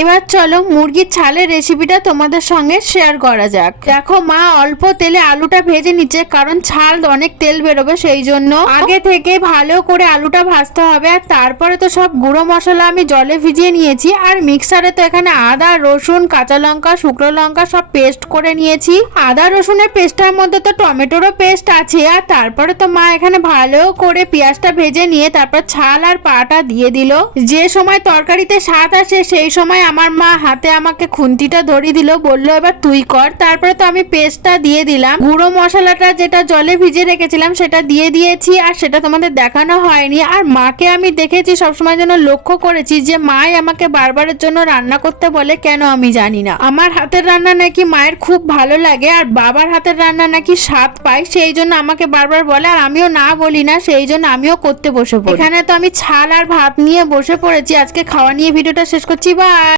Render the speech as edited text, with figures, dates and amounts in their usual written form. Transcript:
এবার চলো মুরগির ছালের রেসিপিটা তোমাদের সঙ্গে শেয়ার করা যাক। দেখো মা অল্প তেলে আলুটা ভেজে নিচ্ছে, কারণ ছাল অনেক তেল বেরোবে, সেই জন্য আগে থেকে ভালো করে আলুটা ভাজতে হবে। আর তারপরে তো সব গুঁড়ো মশলা আমি জলে ভিজিয়ে নিয়েছি, আর মিক্সারে তো এখানে আদা রসুন কাঁচা লঙ্কা শুকনো লঙ্কা সব পেস্ট করে নিয়েছি। আদা রসুনের পেস্টটার মধ্যে তো টমেটোরও পেস্ট আছে। আর তারপরে তো মা এখানে ভালো করে পেঁয়াজটা ভেজে নিয়ে তারপর ছাল আর পাটা দিয়ে দিল। যে সময় তরকারিতে স্বাদ আসে সেই সময় আমার মা হাতে আমাকে খুন্তিটা ধরিয়ে দিল, বললো এবার তুই কর। তারপরে তো আমি পেস্টটা দিয়ে দিলাম, গুঁড়ো মশলাটা যেটা জলে ভিজে রেখেছিলাম সেটা দিয়ে দিয়েছি, আর সেটা তোমাদের দেখানো হয়নি। আর মাকে আমি দেখেছি সবসময় জন্য লক্ষ্য করেছি যে মাই আমাকে বারবারের জন্য রান্না করতে বলে, কেন আমি জানি না। আমার হাতের রান্না নাকি মায়ের খুব ভালো লাগে, আর বাবার হাতের রান্না নাকি স্বাদ পায়, সেই জন্য আমাকে বারবার বলে, আর আমিও না বলি না, সেই জন্য আমিও করতে বসে পড়ি। এখানে তো আমি ছাল আর ভাত নিয়ে বসে পড়েছি। আজকে খাওয়া নিয়ে ভিডিওটা শেষ করছি, বাই।